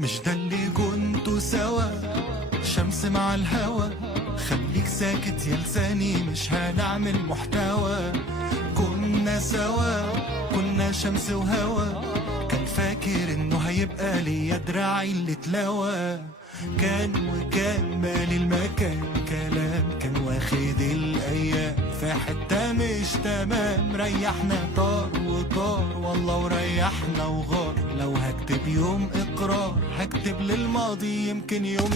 مش ده اللي كنتوا سوا؟ شمس مع الهوا. خليك ساكت يا لساني، مش هنعمل محتوى. كنا سوا، كنا شمس وهوا. كان فاكر انه هيبقى ليا دراعي اللي اتلوى. كان وكان مالي المكان كلام، كان واخد الايام في حتة مش تمام. ريحنا طار وطار والله وريحنا وغار. لو هكتب يوم اقرار هكتب للماضي، يمكن يوم